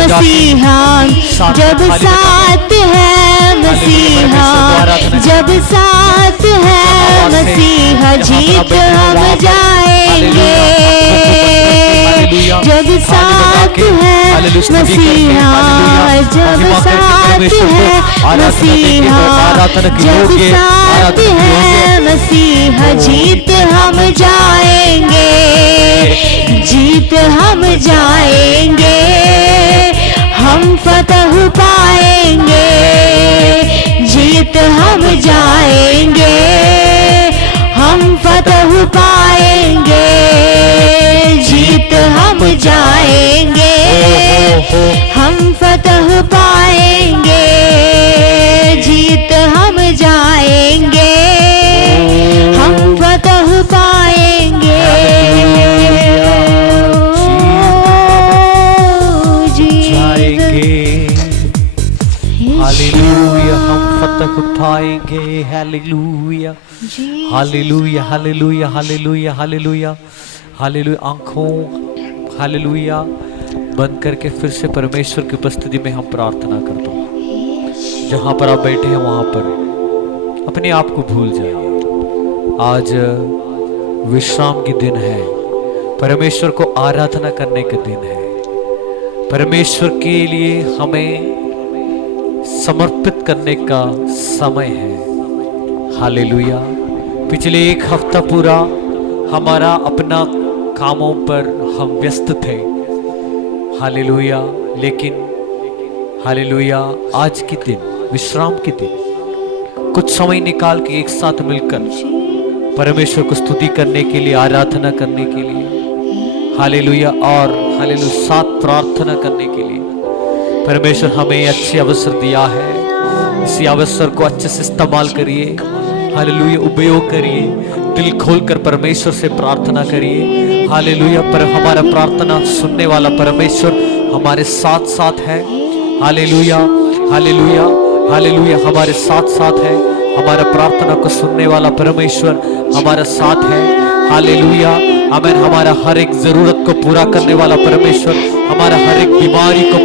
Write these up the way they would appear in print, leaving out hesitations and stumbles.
मसीहा जब साथ है, मसीहा जब साथ है, मसीहा जीत हम जाएंगे। जब साथ है मसीहा, जब साथ है मसीहा, जब साथ है मसीहा जीत हम जाएंगे, जीत हम जाएंगे, हम फतह पाएंगे, जीत हम जाएंगे, हम फतह पाएंगे, जीत हम जाएंगे, हम फतह पाएंगे, जीत हम जाएंगे, हम फतह पाएंगे। हालेलुया, हम फतह पाएंगे। Hallelujah, hallelujah, hallelujah, hallelujah, hallelujah, hallelujah. आंखों हालेलुया बंद करके फिर से परमेश्वर की उपस्थिति में हम प्रार्थना करते हैं। जहां पर आप बैठे हैं वहां पर अपने आप को भूल जाइए। आज विश्राम की दिन है, परमेश्वर को आराधना करने का दिन है, परमेश्वर के लिए हमें समर्पित करने का समय है। हालेलुया। पिछले एक हफ्ता पूरा हमारा अपना कामों पर हम व्यस्त थे। हालेलुया। लेकिन हालेलुया आज के दिन, विश्राम के दिन, कुछ समय निकाल के एक साथ मिलकर परमेश्वर को स्तुति करने के लिए, आराधना करने के लिए, हालेलुया, और हालेलुया साथ प्रार्थना करने के लिए परमेश्वर हमें अच्छे अवसर दिया है। इसी अवसर को अच्छे से इस्तेमाल करिए। हालेलुया, उपयोग करिए, दिल खोलकर परमेश्वर से प्रार्थना करिए। हालेलुया। पर हमारा प्रार्थना सुनने वाला परमेश्वर हमारे साथ साथ है। हालेलुया, हालेलुया, हालेलुया, हमारे साथ साथ है। हमारा प्रार्थना को सुनने वाला परमेश्वर हमारा साथ है। हालेलुया, आमीन। हमारा हर एक जरूरत को पूरा करने वाला परमेश्वर, हमारा हर एक बीमारी को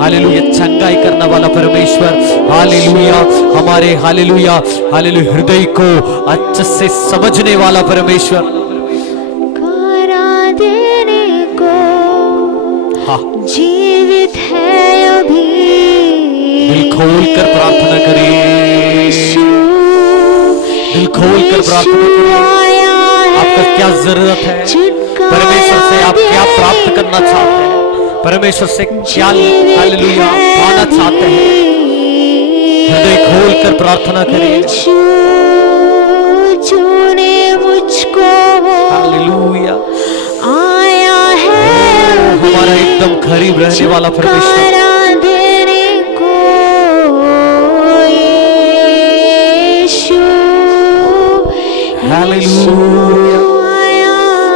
हालेलुया चंगाई करने वाला परमेश्वर, हालेलुया, हमारे हालेलुया हालेलुया हृदय को अच्छे से समझने वाला परमेश्वर। हाँ, जीवित है अभी, दिल खोल कर प्रार्थना करिए, दिल खोल कर प्रार्थना करिए। आपका क्या जरूरत है, परमेश्वर से आप क्या प्राप्त करना चाहते हैं, परमेश्वर से क्या हालेलुया पाना चाहते हैं, हृदय खोल कर प्रार्थना करिए। छूने मुझको हालेलुया, आया है हमारा एकदम करीब रहने वाला परमेश्वर। हालेलुया।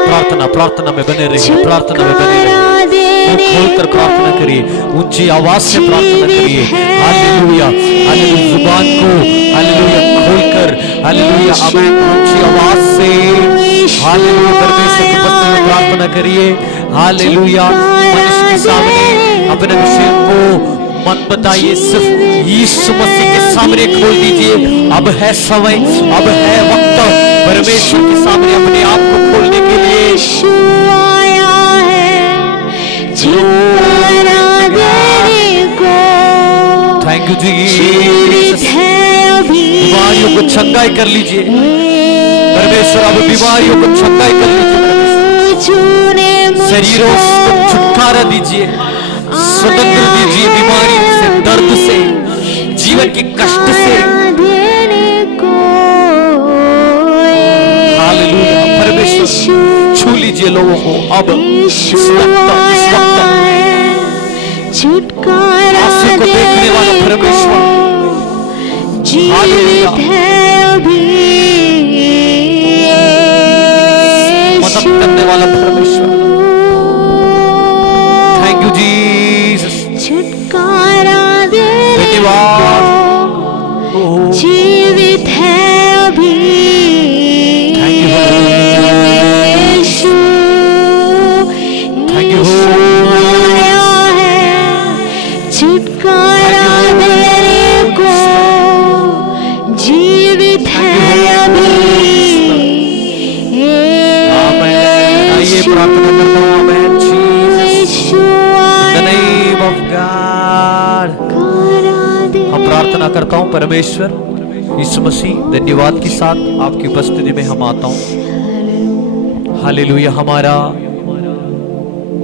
प्रार्थना, प्रार्थना में बने रहिए, प्रार्थना में बने रहिए, मुंह खोलकर प्रार्थना करिए, ऊंची आवाज से प्रार्थना करिए। हालेलुया, हालेलुया, जुबान को हालेलुया खोलकर, हालेलुया, आमीन, ऊंची आवाज से हालेलुया परमेश्वर की उपस्थिति में प्रार्थना करिए। हालेलुया। मनुष्य के सामने अपने विषय को मत बताइए, सिर्फ यीशु मसीह के सामने खोल दीजिए। अब है समय, अब है वक्त परमेश्वर के सामने अपने आप को खोलने के लिए। थैंक यू जी। बीमारियों को चंगाई कर लीजिए परमेश्वर, अब बीमारियों को चंगाई कर लीजिए, शरीरों को छुटकारा दीजिए, स्वतंत्र दीजिए बीमारी से, दर्द से, जीवन के कष्ट से। हालेलुया, परमेश्वर छू लीजिए लोगों को अब इस वक्त आंसू को देखने वाला परमेश्वर, हालेलुया, मदद करने वाला परमेश्वर। थैंक यू जीसस, धन्यवाद। जीवित है अभी थैंक यू, प्रार्थना करता हूँ आमेन जीसस यीशु in the name of God. हम प्रार्थना करता हूँ परमेश्वर यीशु मसीह धन्यवाद के साथ आपकी उपस्थिति में हम आता हूँ। हालेलुया। हमारा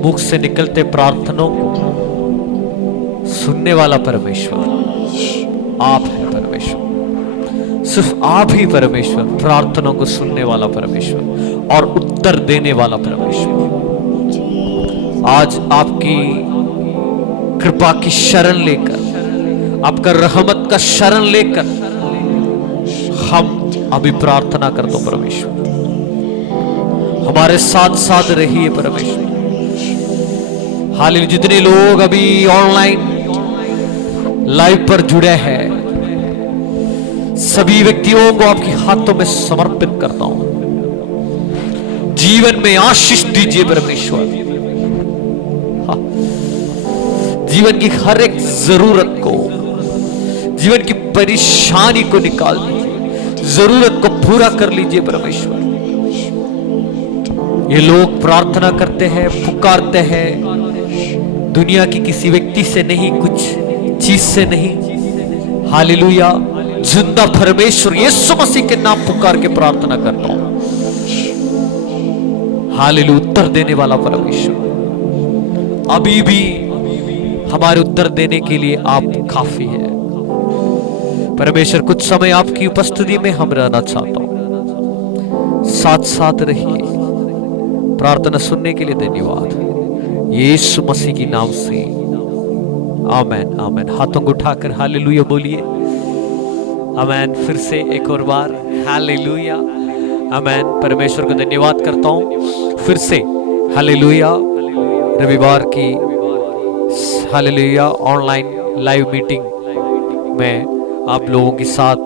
मुख से निकलते प्रार्थनों को सुनने वाला परमेश्वर आप है परमेश्वर, सिर्फ आप ही परमेश्वर, प्रार्थनाओं को सुनने वाला परमेश्वर और उत्तर देने वाला परमेश्वर। आज आपकी कृपा की शरण लेकर, आपका रहमत का शरण लेकर हम अभी प्रार्थना करते हो परमेश्वर, हमारे साथ साथ रहिए परमेश्वर। हालेलुया। जितने लोग अभी ऑनलाइन लाइव पर जुड़े हैं सभी व्यक्तियों को आपके हाथों में समर्पित करता हूं। जीवन में आशीष दीजिए परमेश्वर, जीवन की हर एक जरूरत को, जीवन की परेशानी को निकाल दीजिए, जरूरत को पूरा कर लीजिए परमेश्वर। ये लोग प्रार्थना करते हैं, पुकारते हैं, दुनिया की किसी व्यक्ति से नहीं, कुछ चीज से नहीं। हालेलुया। जिंदा परमेश्वर यीशु मसीह के नाम पुकार के प्रार्थना करता हूं। हालेलुया। उत्तर देने वाला परमेश्वर, अभी भी हमारे उत्तर देने के लिए आप काफी है परमेश्वर। कुछ समय आपकी उपस्थिति में हम रहना चाहता हूं, साथ साथ रहिए। प्रार्थना सुनने के लिए धन्यवाद यीशु मसीह की नाम से आमेन आमेन। हाथों को उठाकर हालेलुया बोलिए। आमेन। फिर से एक और बार हालेलुया। आमेन। परमेश्वर को धन्यवाद करता हूं फिर से। हालेलुया। रविवार की हालेलुया ऑनलाइन लाइव मीटिंग में आप लोगों के साथ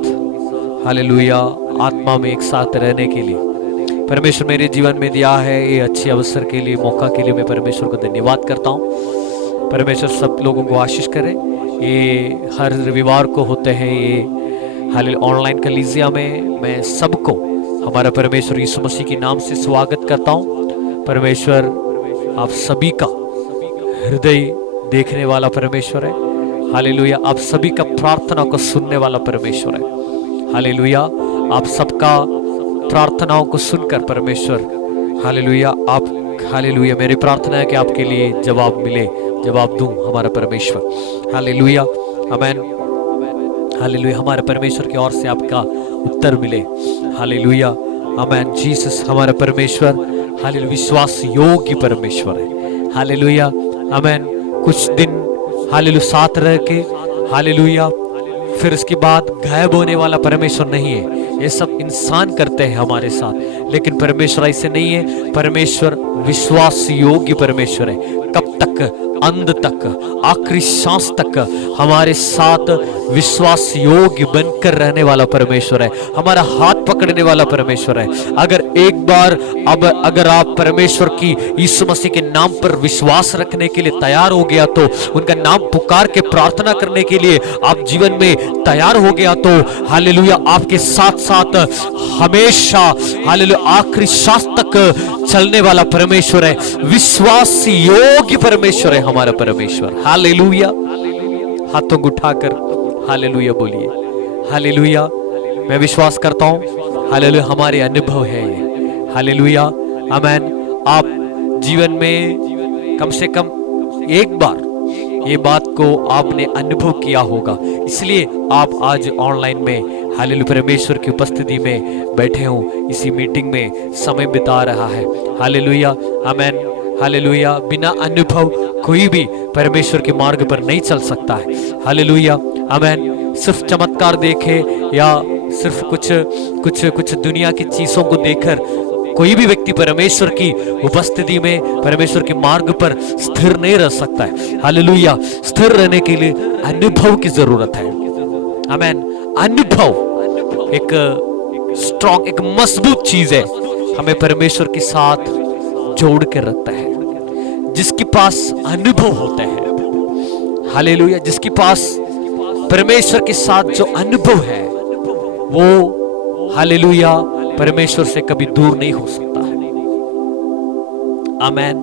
हालेलुया आत्मा में एक साथ रहने के लिए परमेश्वर मेरे जीवन में दिया है। ये अच्छे अवसर के लिए, मौका के लिए मैं परमेश्वर को धन्यवाद करता हूँ। परमेश्वर सब लोगों को आशीष करे। ये हर रविवार को होते हैं ये हालेलुया ऑनलाइन कलीसिया में। मैं सबको हमारा परमेश्वर यीशु मसीह के नाम से स्वागत करता हूँ। परमेश्वर आप सभी का हृदय देखने वाला परमेश्वर है। हालेलुया। आप सभी का प्रार्थना को सुनने वाला परमेश्वर है। हालेलुया। आप सबका प्रार्थनाओं को सुनकर परमेश्वर हालेलुया आप हालेलुया मेरी प्रार्थना है कि आपके लिए जवाब मिले, जवाब दूं हमारा परमेश्वर। हालेलुया। आमेन। हालेलुया। हमारे परमेश्वर की ओर से आपका उत्तर मिले। हालेलुया। आमेन। जीसस हमारा परमेश्वर हालेलुया विश्वास योग्य परमेश्वर है। हालेलुया। आमेन। कुछ दिन हालेलुया साथ रह के हालेलुया फिर उसके बाद गायब होने वाला परमेश्वर नहीं है। ये सब इंसान करते हैं हमारे साथ, लेकिन परमेश्वर ऐसे नहीं है। परमेश्वर विश्वास योग्य परमेश्वर है। कब तक? अंत तक, आखिरी सांस तक हमारे साथ विश्वास योग्य बनकर रहने वाला परमेश्वर है। हमारा हाथ पकड़ने वाला परमेश्वर है। अगर एक बार अगर आप परमेश्वर की यीशु मसीह के नाम पर विश्वास रखने के लिए तैयार हो गया, तो उनका नाम पुकार के प्रार्थना करने के लिए आप जीवन में तैयार हो गया, तो हालेलुया आपके साथ साथ हमेशा हालेलुया आखिरी सांस तक चलने वाला परमेश्वर है। विश्वास योग्य परमेश्वर है हमारा परमेश्वर। हालेलुया। हाथों को उठाकर हालेलुया बोलिए। हालेलुया। मैं विश्वास करता हूं हालेलुया हमारे अनुभव है ये। हालेलुया। आमेन। आप जीवन में कम से कम एक बार ये बात को आपने अनुभव किया होगा, इसलिए आप आज ऑनलाइन में हालेलुया परमेश्वर की उपस्थिति में बैठे हो, इसी मीटिंग में समय बिता रहा है। हालेलुया। आमेन। हालेलुया। बिना अनुभव कोई भी परमेश्वर के मार्ग पर नहीं चल सकता है। हालेलुया। आमेन। सिर्फ चमत्कार देखे या सिर्फ कुछ दुनिया की चीजों को देखकर कोई भी व्यक्ति परमेश्वर की उपस्थिति में परमेश्वर के मार्ग पर स्थिर नहीं रह सकता है। हालेलुया। स्थिर रहने के लिए अनुभव की जरूरत है। आमेन। अनुभव एक स्ट्रॉन्ग, एक मजबूत चीज है, हमें परमेश्वर के साथ जोड़ के रखता है। जिसके पास अनुभव होता है, हालेलुया, जिसके पास परमेश्वर के साथ जो अनुभव है, वो हालेलुया परमेश्वर से कभी दूर नहीं हो सकता है। आमेन,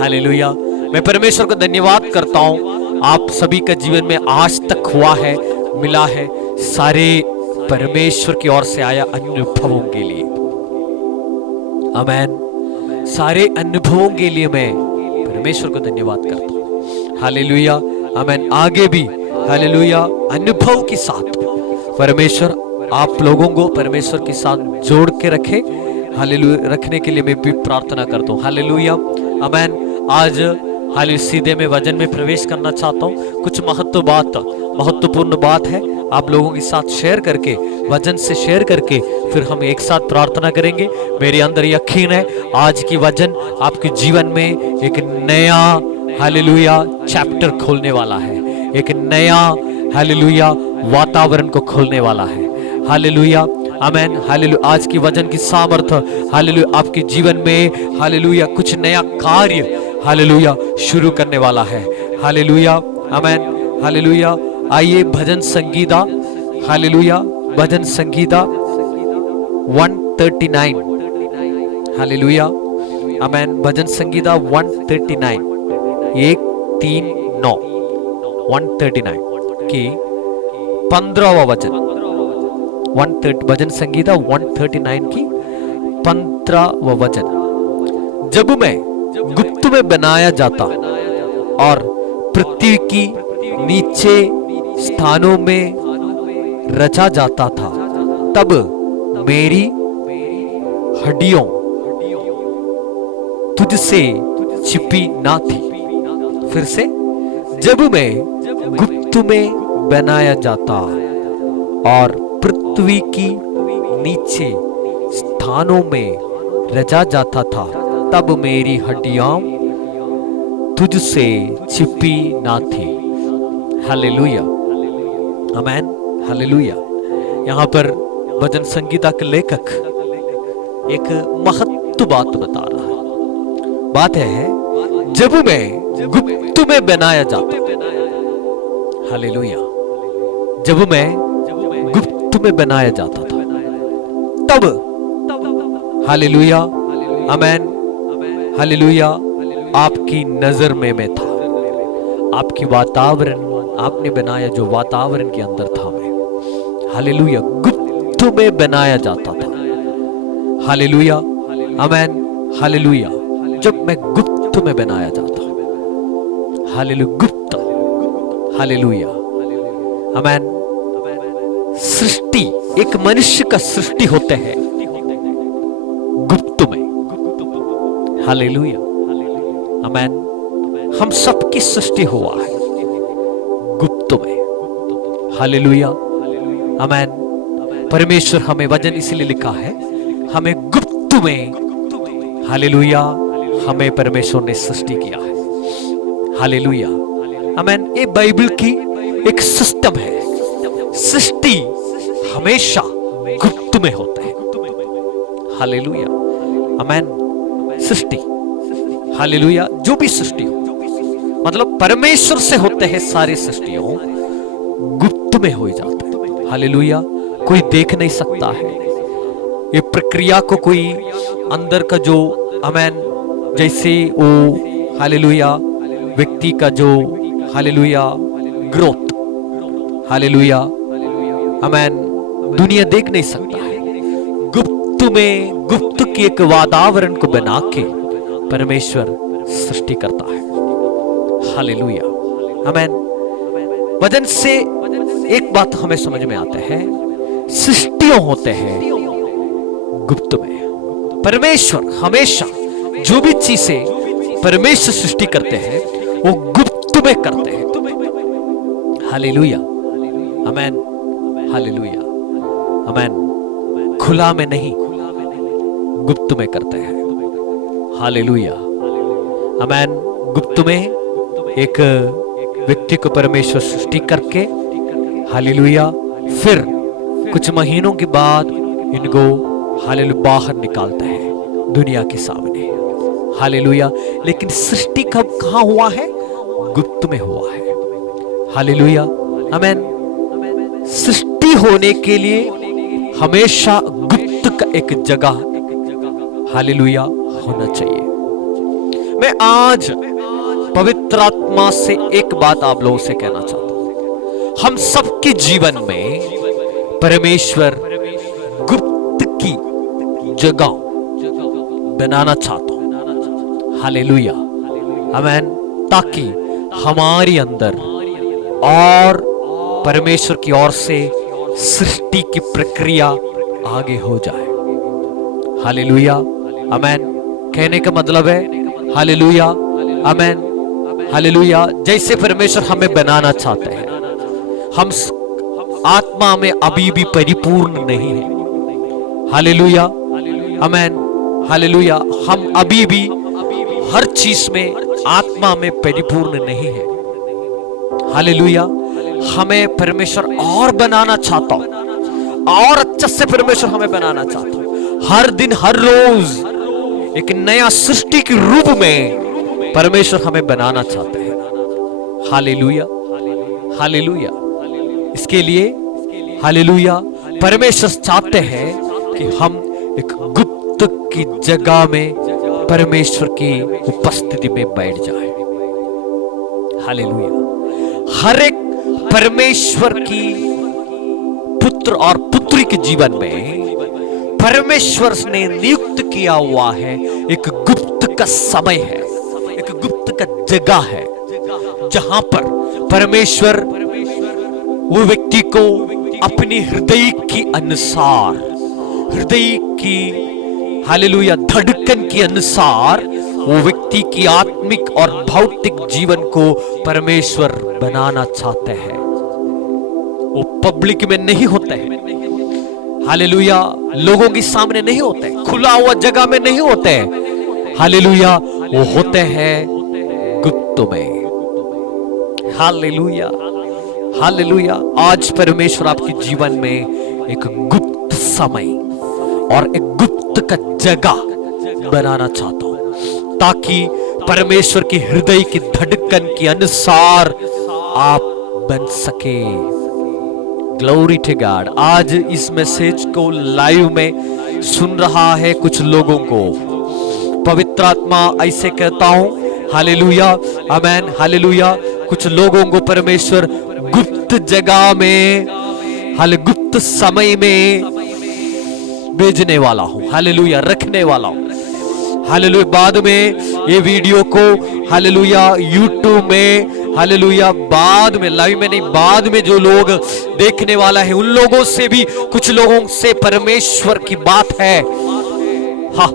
हालेलुया। मैं परमेश्वर को धन्यवाद करता हूं, आप सभी का जीवन में आज तक हुआ है, मिला है, सारे परमेश्वर की ओर से आया अनुभवों के लिए। आमेन। सारे अनुभवों के लिए मैं परमेश्वर को धन्यवाद करता हूं। हालेलुया, आमेन। आगे भी हालेलुया अनुभव के साथ परमेश्वर आप लोगों को परमेश्वर के साथ जोड़ के रखे, हालेलुया, रखने के लिए मैं भी प्रार्थना करता हूँ। Hallelujah, amen. आज हाल सीधे में वचन में प्रवेश करना चाहता हूँ। कुछ महत्वपूर्ण बात है आप लोगों के साथ शेयर करके, वचन से शेयर करके फिर हम एक साथ प्रार्थना करेंगे। मेरे अंदर यकीन है आज की वचन आपके जीवन में एक नया हालेलुया चैप्टर खोलने वाला है, एक नया हालेलुया वातावरण को खोलने वाला है। Hallelujah, amen, hallelujah. आज की वचन की सामर्थ्य हालेलुया आपके जीवन में हालेलुया कुछ नया कार्य हालेलुया शुरू करने वाला है। Hallelujah, amen, hallelujah. आइए भजन संगीता, हालेलुया, भजन संगीता 139, हालेलुया, आमेन। भजन संगीता 139 139 139 की 15वां वचन, 130 भजन संगीता 139 की 15वां वचन। जब मैं गुप्त में बनाया जाता और पृथ्वी की नीचे स्थानों में रचा जाता था, तब मेरी हड्डियों तुझसे छिपी ना थी। फिर से, जब मैं गुप्त में बनाया जाता और पृथ्वी की नीचे स्थानों में रचा जाता था, तब मेरी हड्डियां तुझसे छिपी ना थी। Hallelujah, amen, hallelujah. यहां पर भजन संगीता के लेखक एक महत्व बात बता रहा है। बात है, जब मैं गुप्त में बनाया जाता, हालेलुया, जब मैं गुप्त में बनाया जाता था, तब हालेलुया, आमेन, हालेलुया आपकी नजर में मैं था। आपकी वातावरण, आपने बनाया जो वातावरण के अंदर था मैं, हालेलुया, गुप्त में बनाया जाता था। Hallelujah, amen, hallelujah. जब मैं गुप्त में बनाया जाता, हालेलुया, गुप्त, हालेलुया, आमेन। सृष्टि, एक मनुष्य का सृष्टि होते हैं गुप्त में, हालेलुया, आमेन। हम सबकी सृष्टि हुआ है गुप्त में, हालेलुया, आमेन। परमेश्वर हमें वचन इसलिए लिखा है, हमें गुप्त में, हालेलुया, हमें परमेश्वर ने सृष्टि किया है। Hallelujah, amen. ये बाइबल की एक सिस्टम है। सृष्टि हमेशा गुप्त में होता है। हालेलुया, आमेन। सृष्टि, हालेलुया, जो भी सृष्टि हो, मतलब परमेश्वर से होते हैं सारे सृष्टियों, गुप्त में हो जाते हैं। हालेलुया, कोई देख नहीं सकता है ये प्रक्रिया को, कोई अंदर का जो, आमेन, जैसे वो हालेलुया व्यक्ति का जो हालेलुया ग्रोथ, हालेलुया, आमेन, दुनिया देख नहीं सकता है। गुप्त में, गुप्त के एक वातावरण को बना के परमेश्वर सृष्टि करता है। हालेलुया, आमेन। वचन से एक बात हमें समझ में आता है, सृष्टियों होते हैं गुप्त में। परमेश्वर हमेशा जो भी चीजें परमेश्वर सृष्टि करते हैं वो गुप्त में करते हैं। हालेलुया, आमेन, हालेलुया, आमेन। खुला में नहीं, गुप्त में करते हैं। हालेलुया, आमेन। गुप्त में एक व्यक्ति को परमेश्वर सृष्टि करके, हालेलुया, फिर कुछ महीनों के बाद इनको हालेलुया बाहर निकालते हैं दुनिया के सामने। हालेलुया, लेकिन सृष्टि कब कहां हुआ है? गुप्त में हुआ है। हालेलुया, आमेन। सृष्टि होने के लिए हमेशा गुप्त का एक जगह हालेलुया होना चाहिए। मैं आज पवित्र आत्मा से एक बात आप लोगों से कहना चाहता हूं। हम सबके जीवन में परमेश्वर गुप्त की जगह बनाना चाहता हूं। हालेलुया, आमीन। ताकि हमारे अंदर और परमेश्वर की ओर से सृष्टि की प्रक्रिया आगे हो जाए। हालेलुया, आमीन। कहने का मतलब है हालेलुया, आमीन, हालेलुया। जैसे परमेश्वर हमें बनाना चाहते हैं, हम आत्मा में अभी भी परिपूर्ण नहीं है। हालेलुया, आमीन, हालेलुया। हम अभी भी हर चीज में आत्मा में परिपूर्ण नहीं है। हालेलुया। हमें परमेश्वर और बनाना चाहता हूं, और अच्छे से परमेश्वर हमें बनाना चाहता हूं। हर दिन हर रोज एक नया सृष्टि के रूप में परमेश्वर हमें बनाना चाहते हैं। Hallelujah, hallelujah. इसके लिए हालेलुया परमेश्वर चाहते हैं कि हम एक गुप्त की जगह में परमेश्वर की उपस्थिति में बैठ जाए। हालेलुया। हर एक परमेश्वर की पुत्र और पुत्री के जीवन में परमेश्वर ने नियुक्त किया हुआ है एक गुप्त का समय है, एक गुप्त का जगह है, जहां पर परमेश्वर वो व्यक्ति को अपनी हृदय की अनुसार, हृदय की हालेलुया धड़कन के अनुसार वो व्यक्ति की आत्मिक और भौतिक जीवन को परमेश्वर बनाना चाहते हैं। वो पब्लिक में नहीं होते हैं, हालेलुया, लोगों के सामने नहीं होते, खुला हुआ जगह में नहीं होते हैं। हालेलुया, वो होते हैं गुप्त में। Hallelujah, hallelujah. आज परमेश्वर आपके जीवन में एक गुप्त समय और एक गुप्त का जगह बनाना चाहता हूं, ताकि परमेश्वर की हृदय की धड़कन के अनुसार आप बन सके। Glory to God. आज इस मैसेज को लाइव में सुन रहा है कुछ लोगों को पवित्र आत्मा ऐसे कहता हूं, हालेलुया, आमीन, हालेलुया। कुछ लोगों को परमेश्वर गुप्त जगह में, गुप्त समय में भेजने वाला हूं। हालेलुया, रखने वाला हूं। हालेलुया। बाद में ये वीडियो को हालेलुया यूट्यूब में, हालेलुया, बाद में, लाइव में नहीं, बाद में जो लोग देखने वाला है उन लोगों से भी, कुछ लोगों से परमेश्वर की बात है। हाँ,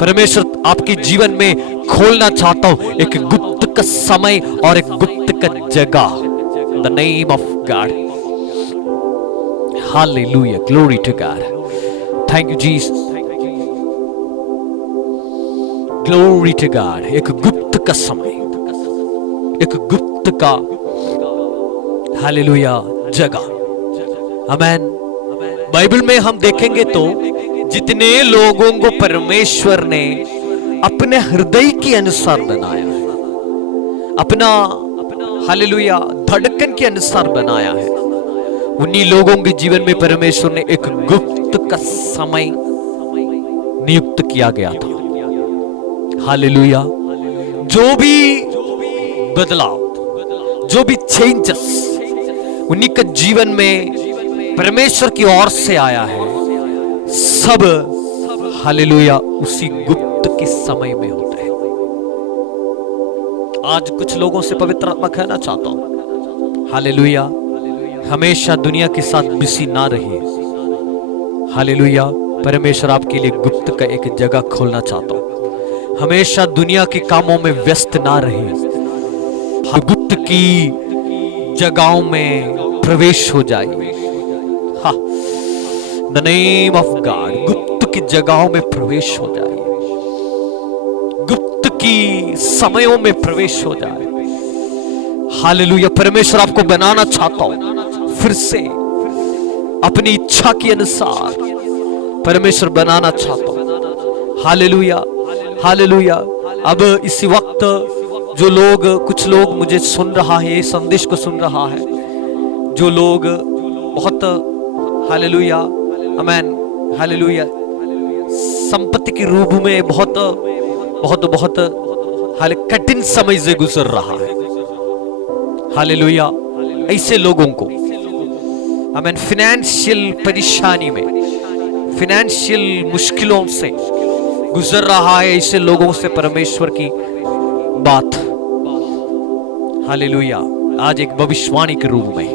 परमेश्वर आपके जीवन में खोलना चाहता हूं एक गुप्त का समय और एक गुप्त का जगह। The name of God. Hallelujah, glory to God. Thank you Jesus. Glory to God. एक गुप्त का समय, एक गुप्त का हालेलुया जगह, आमीन। बाइबल में हम देखेंगे तो जितने लोगों को परमेश्वर ने अपने हृदय के अनुसार बनाया है, अपना हालेलुया धड़कन के अनुसार बनाया है, उन्हीं लोगों के जीवन में परमेश्वर ने एक गुप्त का समय नियुक्त किया गया था। हालेलुया। जो भी बदलाव, जो भी चेंजेस उन्हीं के जीवन में परमेश्वर की ओर से आया है, सब हालेलुया उसी गुप्त के समय में होते हैं। आज कुछ लोगों से पवित्र आत्मा कहना चाहता हूं, हालेलुया, हमेशा दुनिया के साथ बिजी ना रहिए। हालेलुया। परमेश्वर आपके लिए गुप्त का एक जगह खोलना चाहता हूं। हमेशा दुनिया के कामों में व्यस्त ना रहिए, गुप्त की जगहों में प्रवेश हो जाइए। हाँ, द नेम ऑफ गॉड। गुप्त की जगहों में प्रवेश हो जाइए, गुप्त की समयों में प्रवेश हो जाए। हालेलुया। परमेश्वर आपको बनाना चाहता हूं, फिर से अपनी इच्छा के अनुसार परमेश्वर बनाना चाहता हूं। Hallelujah, hallelujah. अब इसी वक्त जो लोग, कुछ लोग मुझे सुन रहा है, इस संदेश को सुन रहा है, जो लोग बहुत हालेलुया, आमीन, हालेलुया, संपत्ति के रूप में बहुत बहुत बहुत हाल कठिन समय से गुजर रहा है, हालेलुया, ऐसे लोगों को आमीन, फाइनेंशियल परेशानी में, फाइनेंशियल मुश्किलों से गुजर रहा है, ऐसे लोगों से परमेश्वर की बात, हालेलुया, आज एक भविष्यवाणी के रूप में,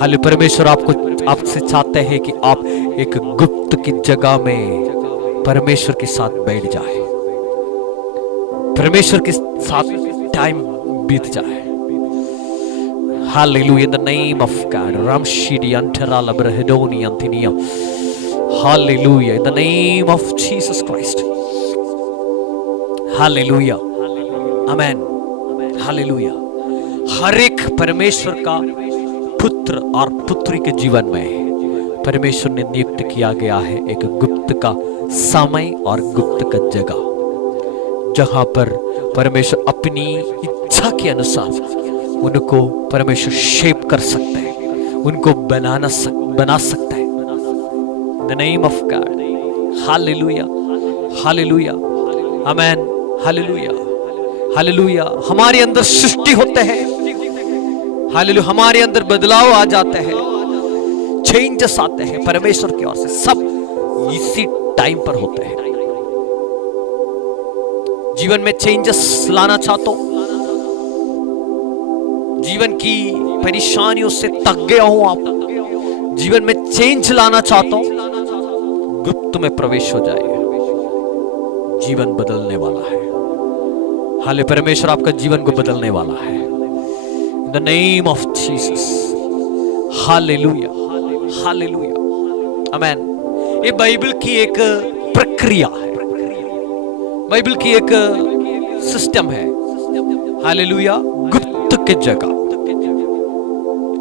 हाले परमेश्वर आपसे चाहते हैं कि आप एक गुप्त की जगह में परमेश्वर के साथ बैठ जाए, परमेश्वर के साथ टाइम बीत जाए। Hallelujah, in the name of God. Ramshidi Antarala Brahedoni Antinia. Hallelujah, in the name of Jesus Christ. Hallelujah. Amen. Hallelujah. हर एक परमेश्वर का पुत्र और पुत्री के जीवन में परमेश्वर ने नियुक्त किया गया है एक गुप्त का समय और गुप्त का जगह, जहां पर परमेश्वर अपनी इच्छा के अनुसार उनको परमेश्वर शेप कर सकता है, उनको बना सकता है। In the name of God. Hallelujah. Hallelujah. Amen. Hallelujah. Hallelujah. हमारे अंदर सृष्टि होते हैं, हालेलुया, हमारे अंदर बदलाव आ जाते हैं, चेंजेस आते हैं परमेश्वर की ओर से, सब इसी टाइम पर होते हैं। जीवन में चेंजेस लाना चाहते हो, जीवन की परेशानियों से थक गया हो आप, जीवन में चेंज लाना चाहता हूं, गुप्त में प्रवेश हो जाइए, जीवन बदलने वाला है। हाले परमेश्वर आपका जीवन को बदलने वाला है। In the name of Jesus, hallelujah, hallelujah, amen. ये बाइबल की एक प्रक्रिया है, बाइबल की एक सिस्टम है, हालेलुया, गुप्त की जगह,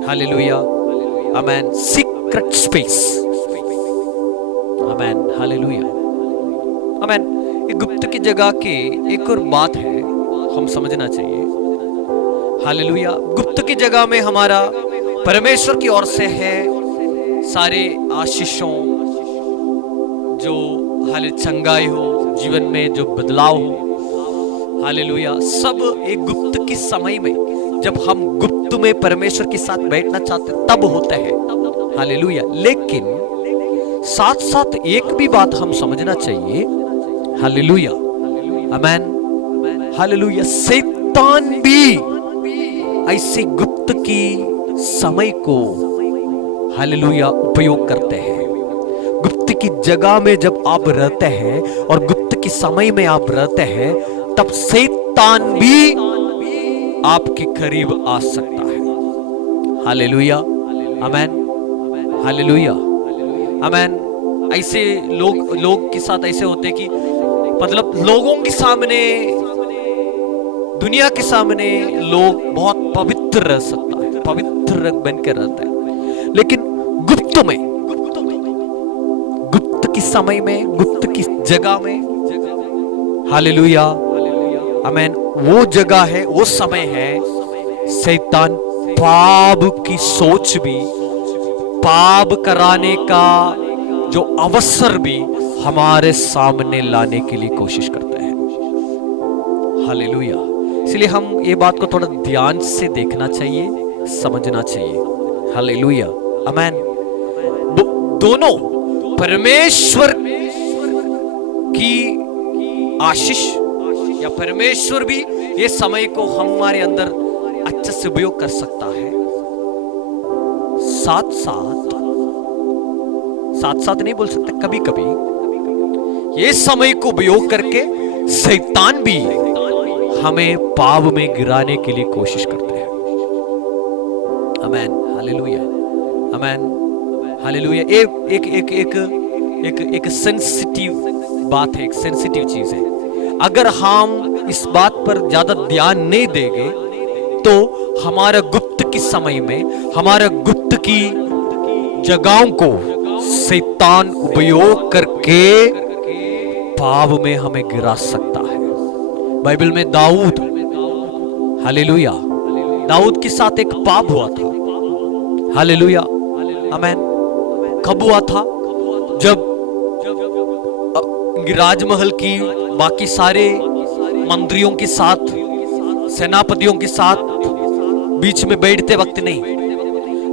हालेलुया, आमेन, सीक्रेट स्पेस, आमेन, हालेलुया, आमेन। ये गुप्त की जगह की एक और बात है, हम समझना चाहिए, हालेलुया। गुप्त की जगह में हमारा परमेश्वर की ओर से है सारे आशीषों, जो हाले चंगाई हो, जीवन में जो बदलाव हो, हालेलुया, सब एक गुप्त की समय में, जब हम गुप्त में परमेश्वर के साथ बैठना चाहते तब होता है, हालेलुया। लेकिन साथ साथ एक भी बात हम समझना चाहिए, हालेलुया, आमेन, हालेलुया, शैतान भी ऐसे गुप्त की समय को, हालेलुया, उपयोग करते हैं। गुप्त की जगह में जब आप रहते हैं और गुप्त की समय में आप रहते हैं, तब शैतान भी आपके करीब आ सकता है, हालेलुया, आमेन, हालेलुया, आमेन। ऐसे लोग के साथ ऐसे होते कि मतलब लोगों के सामने, दुनिया के सामने लोग बहुत पवित्र रह सकता है, पवित्र बन के रहता है, लेकिन गुप्त में, गुप्त की समय में, गुप्त की जगह में, हालेलुया, आमेन, वो जगह है, वो समय है, शैतान पाप की सोच भी, पाप कराने का जो अवसर भी हमारे सामने लाने के लिए कोशिश करते हैं, हालेलुया। इसलिए हम ये बात को थोड़ा ध्यान से देखना चाहिए, समझना चाहिए, हालेलुया, आमेन। दोनों परमेश्वर की आशीष या परमेश्वर भी ये समय को हमारे अंदर अच्छे से उपयोग कर सकता है, साथ साथ नहीं बोल सकते, कभी कभी ये समय को उपयोग करके शैतान भी हमें पाप में गिराने के लिए कोशिश करते हैं, आमेन, हालेलुया, आमेन, हालेलुया। एक सेंसिटिव बात है, एक सेंसिटिव चीज है। अगर हम इस बात पर ज्यादा ध्यान नहीं देंगे तो हमारा गुप्त की समय में, हमारा गुप्त की जगहों को शैतान उपयोग करके पाप में हमें गिरा सकता है। बाइबल में दाऊद, हालेलुया, दाऊद के साथ एक पाप हुआ था, हालेलुया, आमेन। कब हुआ था? जब राजमहल की बाकी सारे मंत्रियों के साथ, सेनापतियों के साथ बीच में बैठते वक्त नहीं,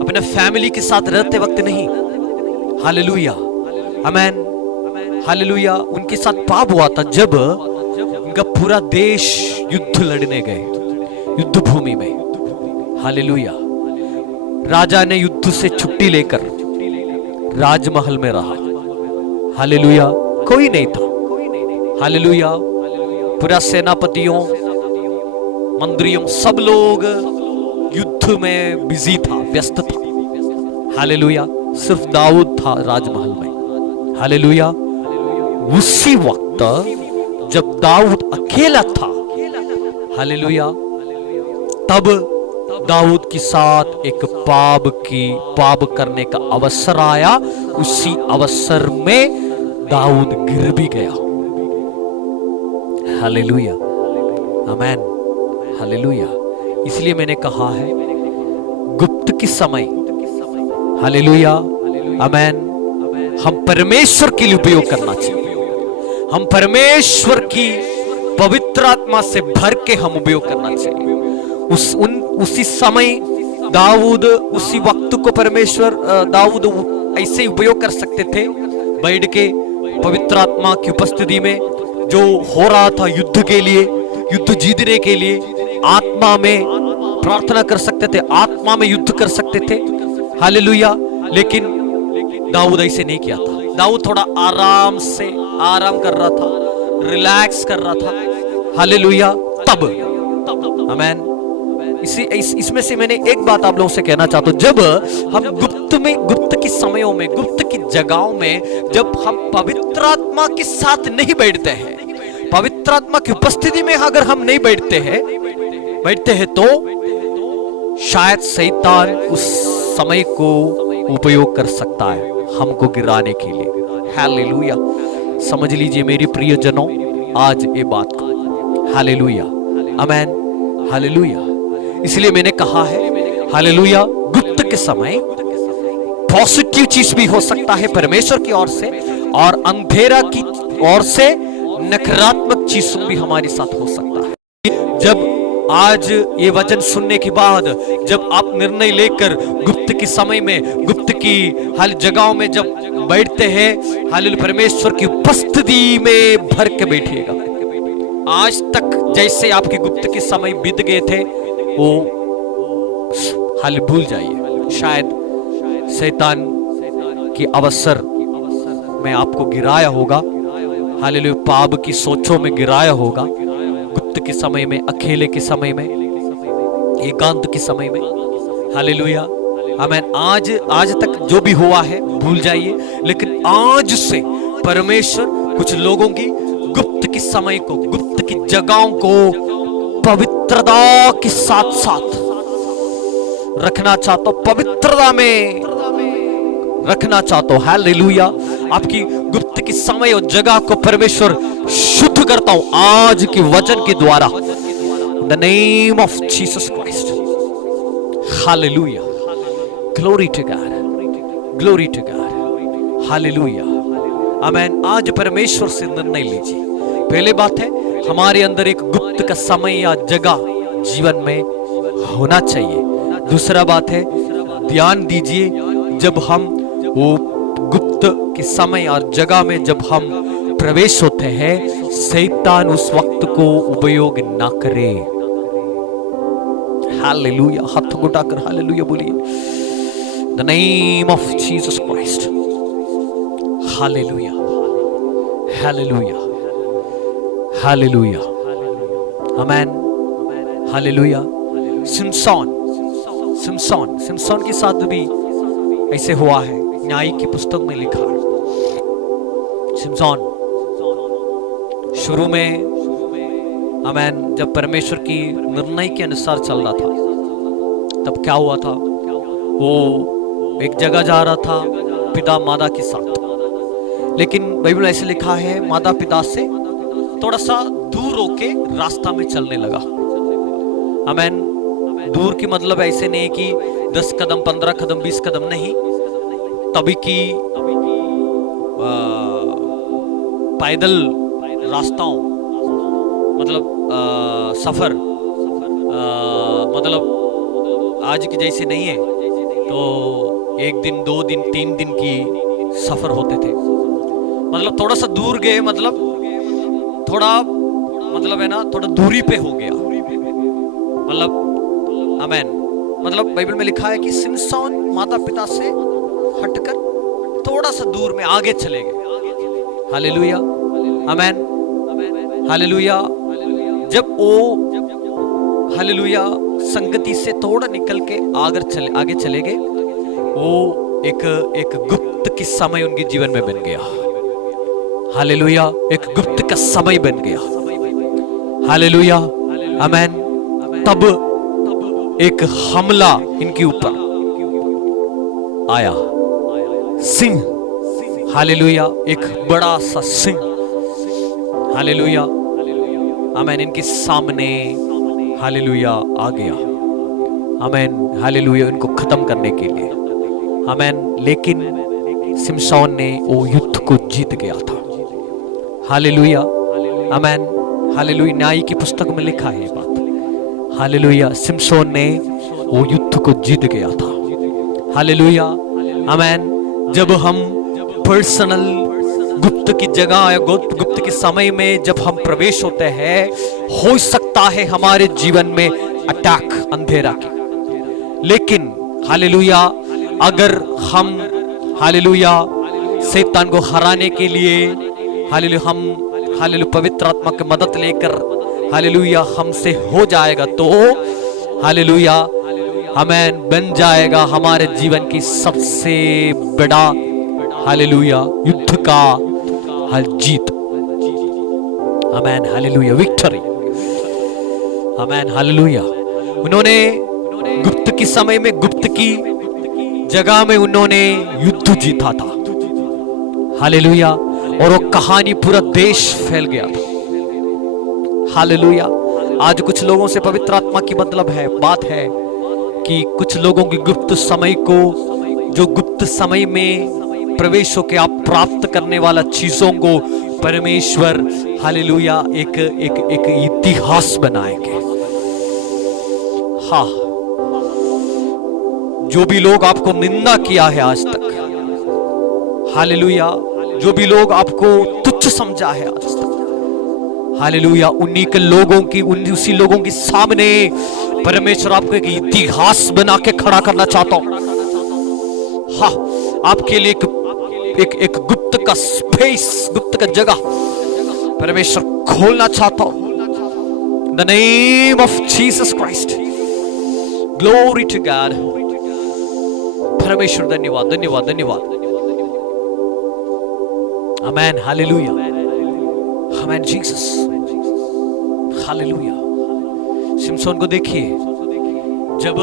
अपने फैमिली के साथ रहते वक्त नहीं। Hallelujah, amen, hallelujah. उनके साथ पाप हुआ था जब उनका पूरा देश युद्ध लड़ने गए, युद्ध भूमि में। हालेलुया। राजा ने युद्ध से छुट्टी लेकर राजमहल में रहा। हालेलुया। कोई नहीं था। हालेलुया। पूरा सेनापतियों, मंत्रियों, सब लोग युद्ध में बिजी था, व्यस्त था। हालेलुया। सिर्फ दाऊद था राजमहल में। हालेलुया। उसी वक्त जब दाऊद अकेला था, हालेलुया, तब दाऊद के साथ एक पाप करने का अवसर आया। उसी अवसर में दाऊद गिर भी गया। Hallelujah, amen, hallelujah. इसलिए मैंने कहा है गुप्त के समय, हालेलुया, आमेन, हम परमेश्वर के लिए उपयोग करना चाहिए। हम परमेश्वर की पवित्र आत्मा से भर के हम उपयोग करना चाहिए। उसी समय दाऊद, उसी वक्त को परमेश्वर, दाऊद ऐसे उपयोग कर सकते थे बैठ के पवित्र आत्मा की उपस्थिति में, जो हो रहा था युद्ध के लिए, युद्ध जीतने के लिए आत्मा में प्रार्थना कर सकते थे, आत्मा में युद्ध कर सकते थे। हालेलुया। लेकिन दाऊद ऐसे नहीं किया था। दाऊद थोड़ा आराम कर रहा था, रिलैक्स कर रहा था। हालेलुया। तब, आमेन। इसमें से मैंने एक बात आप लोगों से कहना चाहता हूं, जब हम गुप्त के समयों में, गुप्त की जगहों में, जब हम पवित्र आत्मा के साथ नहीं बैठते हैं, पवित्र आत्मा की उपस्थिति में अगर हम नहीं बैठते हैं तो शायद शैतान उस समय को उपयोग कर सकता है हमको गिराने के लिए। हालेलुया। समझ लीजिए मेरी प्रिय जनों आज ये बात को। Hallelujah, amen, hallelujah. इसलिए मैंने कहा है, हालेलुया, गुप्त के समय पॉजिटिव चीज भी हो सकता है परमेश्वर की ओर से, और अंधेरा की ओर से नकारात्मक चीज भी हमारे साथ हो सकता है। जब आज ये वचन सुनने के बाद जब आप निर्णय लेकर गुप्त के समय में, गुप्त की हर जगहों में जब बैठते हैं, हालेलुया, परमेश्वर की उपस्थिति में भर के बैठिएगा। आज तक जैसे आपके गुप्त के समय बीत गए थे वो हाल भूल जाइए। शायद शैतान की अवसर में आपको गिराया होगा, हालेलुया, पाप की सोचों में गिराया होगा, गुप्त के समय में, अकेले के समय में, एकांत के समय में। Hallelujah, amen. आज तक जो भी हुआ है भूल जाइए, लेकिन आज से परमेश्वर कुछ लोगों की गुप्त के समय को, गुप्त की जगहों को पवित्रता के साथ साथ रखना चाहता हूं, पवित्रता में रखना चाहता हूं। हालेलुया। आपकी गुप्त की समय और जगह को परमेश्वर शुद्ध करता हूं आज के वचन के द्वारा, the name of Jesus Christ. Hallelujah, glory to God, glory to God. Hallelujah, amen. आज परमेश्वर से निर्णय लीजिए। पहले बात है, हमारे अंदर एक गुप्त का समय या जगह जीवन में होना चाहिए। दूसरा बात है, ध्यान दीजिए, जब हम वो गुप्त के समय और जगह में जब हम प्रवेश होते हैं, शैतान उस वक्त को उपयोग ना करे। हालेलुया। हाथ उठाकर हालेलुया बोलिए, the name of Jesus Christ. Hallelujah, hallelujah, hallelujah, amen, hallelujah. Samson के साथ भी ऐसे हुआ है, न्याय की पुस्तक में लिखा है। सिमसोन शुरू में, आमेन, जब परमेश्वर की निर्णय के अनुसार चल रहा था, तब क्या हुआ था, वो एक जगह जा रहा था पिता माता के साथ, लेकिन बाइबल ऐसे लिखा है, माता पिता से थोड़ा सा दूर होके रास्ता में चलने लगा। आमेन। दूर की मतलब ऐसे नहीं कि 10 कदम, 15 कदम, 20 कदम नहीं, तभी की पैदल रास्ताओं, मतलब सफर मतलब आज की जैसे नहीं है। तो 1 दिन 2 दिन 3 दिन की सफर होते थे। मतलब थोड़ा सा दूर गए, मतलब थोड़ा मतलब है ना, थोड़ा दूरी पे हो गया मतलब। आमेन। मतलब बाइबल में लिखा है कि सिमसोन माता पिता से हटकर थोड़ा सा दूर में आगे चले गए। Hallelujah, amen, hallelujah. जब वो हालेलुया संगति से थोड़ा निकल के आगे चले गए, वो एक गुप्त की समय उनके जीवन में बन गया। हालेलुया, एक गुप्त का समय बन गया। हालेलुया, आमेन। तब एक हमला इनके ऊपर आया, सिंह। हालेलुया, एक बड़ा सा सिंह। हालेलुया, आमेन, इनके सामने हालेलुया आ गया। आमेन, हालेलुया, इनको खत्म करने के लिए। आमेन। लेकिन सिमसोन ने वो युद्ध को जीत गया था। Hallelujah, amen, hallelujah. न्याय की पुस्तक में लिखा है ये बात। हालेलुया, सिमसोन ने वो युद्ध को जीत गया था। हालेलुया, आमेन। जब हम पर्सनल गुप्त की जगह या गुप्त के समय में जब हम प्रवेश होते हैं, हो सकता है हमारे जीवन में अटैक अंधेरा की। लेकिन हालेलुया, अगर हम हालेलुया शैतान को हराने के लिए हालेलुया हम हालेलुया पवित्र आत्मा की मदद लेकर हालेलुया हमसे हो जाएगा, तो हालेलुया आमेन बन जाएगा हमारे जीवन की सबसे बड़ा हालेलुया युद्ध का जीत। आमेन, हालेलुया, विक्ट्री। आमेन, हालेलुया। उन्होंने गुप्त की समय में, गुप्त की जगह में उन्होंने युद्ध जीता था। हालेलुया। और वो कहानी पूरा देश फैल गया था। हालेलुया। आज कुछ लोगों से पवित्र आत्मा की मतलब है, बात है कि कुछ लोगों की गुप्त समय को, जो गुप्त समय में प्रवेश होकर आप प्राप्त करने वाला चीजों को परमेश्वर हालेलुया एक इतिहास बनाएंगे। हाँ, जो भी लोग आपको निंदा किया है आज तक, हालेलुया, जो भी लोग आपको तुच्छ समझा है आज तक, हालेलुया, उसी लोगों के सामने परमेश्वर आपको एक इतिहास बना के खड़ा करना चाहता हूं। हाँ, आपके लिए एक गुप्त का स्पेस, गुप्त का जगह परमेश्वर खोलना चाहता हूं। The name of Jesus Christ, glory to God. परमेश्वर धन्यवाद, धन्यवाद, धन्यवाद। Amen, hallelujah, amen, Jesus, hallelujah. सिमसोन को देखिए, जब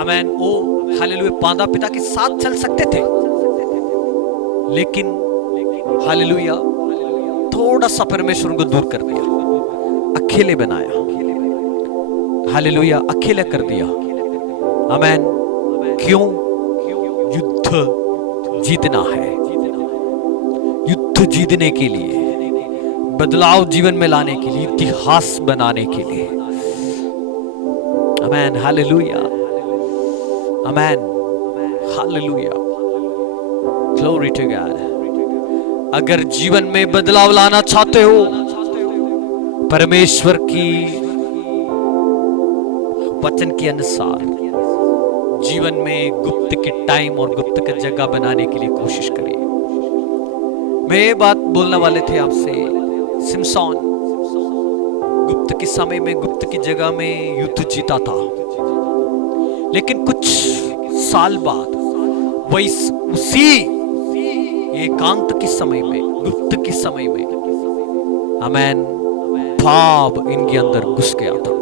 आमेन वो हालेलुया माता पिता के साथ चल सकते थे, लेकिन हालेलुया थोड़ा सा परमेश्वर उनको दूर कर दिया, अकेले बनाया। हालेलुया, अकेले कर दिया। आमेन। क्यों? युद्ध जीतना है। युद्ध जीतने के लिए, बदलाव जीवन में लाने के लिए, इतिहास बनाने के लिए। Amen, hallelujah, amen, hallelujah, glory to God. अगर जीवन में बदलाव लाना चाहते हो, परमेश्वर की वचन के अनुसार जीवन में गुप्त के टाइम और गुप्त की जगह बनाने के लिए कोशिश करिए। वे बात बोलने वाले थे आपसे। सिमसोन गुप्त के समय में, गुप्त की जगह में युद्ध जीता था, लेकिन कुछ साल बाद वही उसी एकांत के समय में, गुप्त के समय में आमेन पाप इनके अंदर घुस गया था।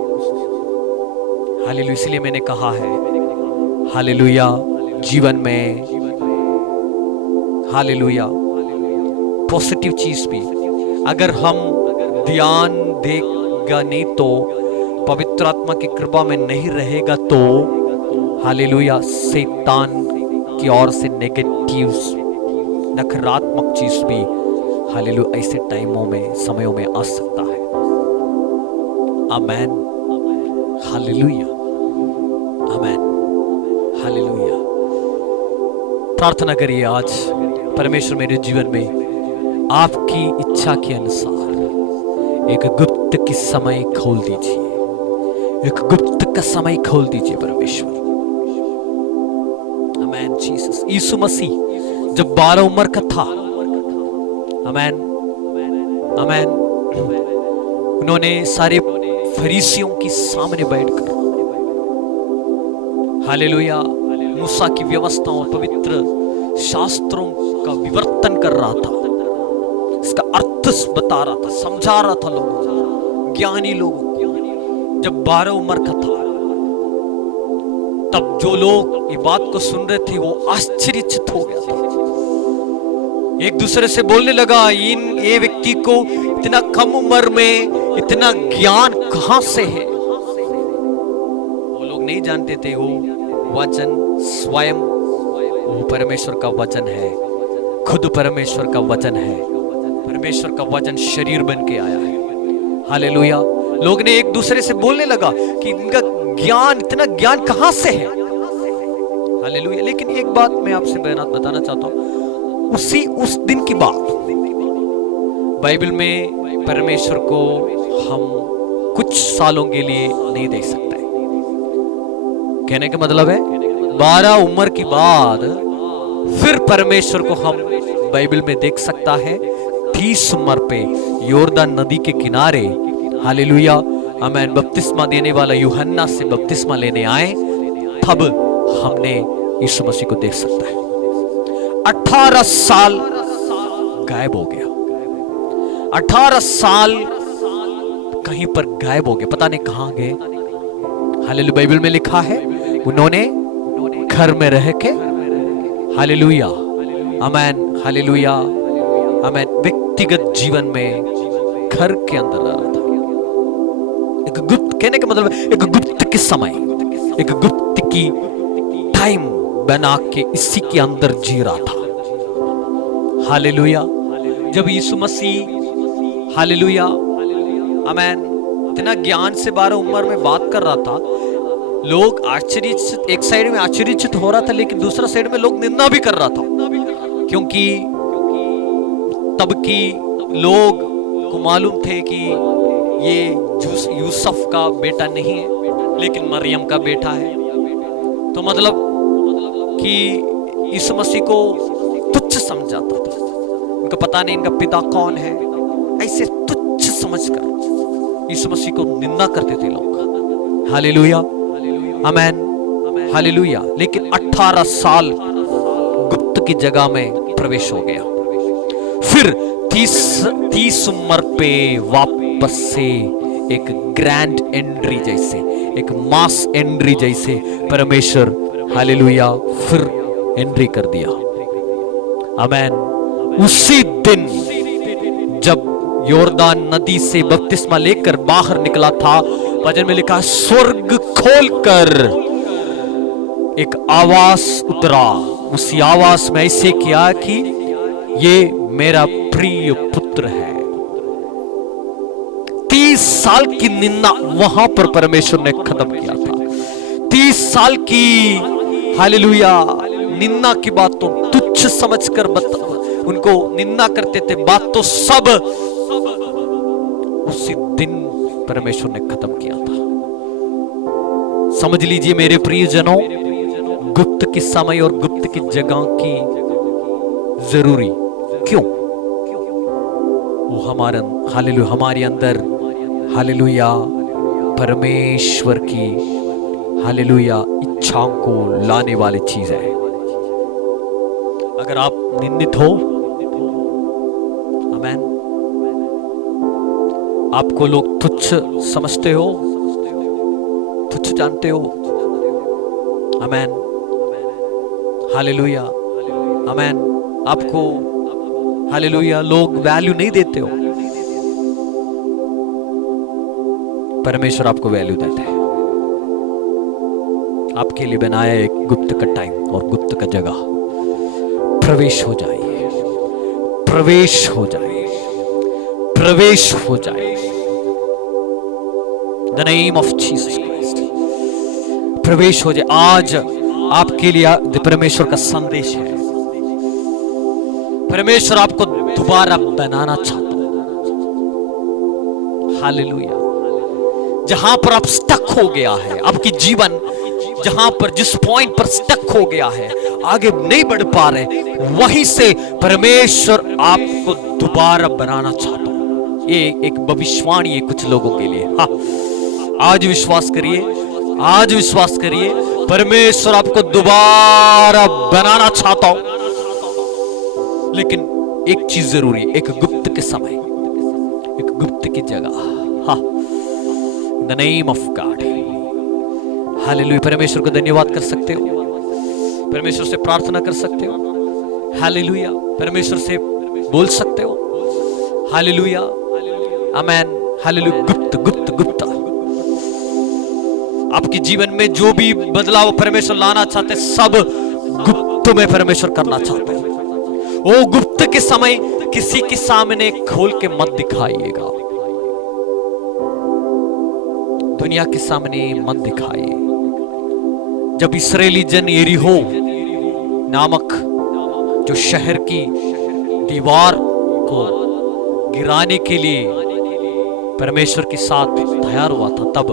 हालेलुया। इसलिए मैंने कहा है हालेलुया, जीवन में हालेलुया पॉजिटिव चीज भी अगर हम ध्यान देगा नहीं, तो पवित्र आत्मा की कृपा में नहीं रहेगा, तो हालेलुया शैतान की ओर से नेगेटिव नकारात्मक चीज भी हालेलुया ऐसे टाइमों में, समयों में आ सकता है। आमेन, हालेलुया, आमेन, हालेलुया। प्रार्थना करिए आज, परमेश्वर मेरे जीवन में आपकी इच्छा के अनुसार एक गुप्त की समय खोल दीजिए, एक गुप्त का समय खोल दीजिए परमेश्वर। आमेन जीसस। यीशु मसीह जब 12 उम्र का था, आमेन आमेन, उन्होंने सारे फरीसियों के सामने बैठकर हालेलुया मूसा की व्यवस्थाओं, पवित्र शास्त्रों का विवर्तन कर रहा था, इसका अर्थ बता रहा था, समझा रहा था लोगों, ज्ञानी लोगों को। जब 12 उम्र का था, तब जो लोग ये बात को सुन रहे थे वो आश्चर्यचकित हो गया था, एक दूसरे से बोलने लगा, ये व्यक्ति को इतना कम उम्र में इतना ज्ञान कहां से है। वो लोग नहीं जानते थे वो वचन स्वयं वो परमेश्वर का वचन है, खुद परमेश्वर का वचन है। परमेश्वर का वचन शरीर बन के आया है। हालेलुया। लोग ने एक दूसरे से बोलने लगा कि इनका ज्ञान, इतना ज्ञान कहां से है। हालेलुया। लेकिन एक बात मैं आपसे बताना चाहता हूं, उस दिन की बात बाइबल में परमेश्वर को हम कुछ सालों के लिए नहीं देख सकते। कहने का मतलब है 12 उम्र के बाद फिर परमेश्वर को हम बाइबल में देख सकता है 30 उम्र पे योरदान नदी के किनारे। हालेलुया, आमेन। बपतिस्मा देने वाला यूहन्ना से बपतिस्मा लेने आए, तब हमने यीशु मसीह को देख सकता है। 18 साल गायब हो गया, 18 साल कहीं पर गायब हो गए, पता नहीं कहां गए। हालेलुया। बाइबल में लिखा है उन्होंने घर में रह के, हालेलुया, आमेन, हालेलुया, आमेन, व्यक्तिगत जीवन में घर के अंदर रहा था। एक गुप्त, कहने का मतलब एक गुप्त के समय, एक गुप्त की टाइम बना के इसी के अंदर जी रहा था। हालेलुया। जब यीशु मसीह, हालेलुया, आमेन, इतना ज्ञान से 12 उम्र में बात कर रहा था, लोग आश्चर्यचकित, एक साइड में आश्चर्यचकित हो रहा था, लेकिन दूसरा साइड में लोग निंदा भी कर रहा था, क्योंकि तब की लोग को मालूम थे कि ये यूसुफ का बेटा नहीं है, लेकिन मरियम का बेटा है। तो मतलब कि यीशु मसीह को तुच्छ समझाता था, उनको पता नहीं इनका पिता कौन है, ऐसे तुच्छ समझकर यीशु मसीह को निंदा करते थे लोग। Hallelujah, amen, hallelujah. लेकिन 18 साल गुप्त की जगह में प्रवेश हो गया। फिर 30 उम्र पे वापस से एक ग्रैंड एंट्री जैसे, एक मास एंट्री जैसे परमेश्वर, हालेलुया, फिर एंट्री कर दिया। आमेन। उसी दिन जब योरदान नदी से बपतिस्मा लेकर बाहर निकला था, वचन में लिखा, स्वर्ग खोलकर एक आवाज उतरा। उसी आवाज में ऐसे किया कि ये मेरा प्रिय पुत्र है। 30 साल की निंदा वहां पर परमेश्वर ने खत्म किया था। 30 साल की, हालेलुया, निंदा की बातों तुच्छ समझकर उनको निंदा करते थे, बात तो सब उसी दिन परमेश्वर ने खत्म किया था। समझ लीजिए मेरे प्रियजनों, गुप्त के समय और गुप्त की जगह की जरूरी क्यों? वो हमारे, हालेलुया, हमारे अंदर, हालेलुया, परमेश्वर की, हालेलुया, इच्छाओं को लाने वाली चीज है। अगर आप निंदित हो, आमेन, आपको लोग तुच्छ समझते हो, तुच्छ जानते हो, आमेन, हालेलुया, आमेन, आपको, हालेलुया, लोग वैल्यू नहीं देते हो, परमेश्वर आपको वैल्यू देता है। आपके लिए बनाया एक गुप्त का टाइम और गुप्त का जगह। प्रवेश हो जाइए, प्रवेश हो जाइए, प्रवेश हो जाए। The name of Jesus Christ, प्रवेश हो जाए। आज आपके लिए परमेश्वर का संदेश है। परमेश्वर आपको दोबारा बनाना चाहता है। हालेलुया। जहां पर आप स्टक हो गया है, आपकी जीवन जहां पर जिस पॉइंट पर स्टक हो गया है, आगे नहीं बढ़ पा रहे, वहीं से परमेश्वर आपको दोबारा बनाना चाहता हूं। ये एक भविष्यवाणी है कुछ लोगों के लिए। हाँ, आज विश्वास करिए, आज विश्वास करिए, परमेश्वर आपको दोबारा बनाना चाहता हूं। लेकिन एक चीज जरूरी, एक गुप्त के समय, एक गुप्त की जगह। हाँ, the name of God. Hallelujah. परमेश्वर को धन्यवाद कर सकते हो, परमेश्वर से प्रार्थना कर सकते हो। हालेलुया। परमेश्वर से बोल सकते हो। Hallelujah, amen. हालेलुया। गुप्त गुप्त गुप्त आपके जीवन में जो भी बदलाव परमेश्वर लाना चाहते, सब गुप्त में परमेश्वर करना चाहते हैं। वो गुप्त के समय किसी के सामने खोल के मत दिखाइएगा, दुनिया के सामने मत दिखाइए। जब इस्राएली जन यरीहो नामक जो शहर की दीवार को गिराने के लिए परमेश्वर के साथ तैयार हुआ था, तब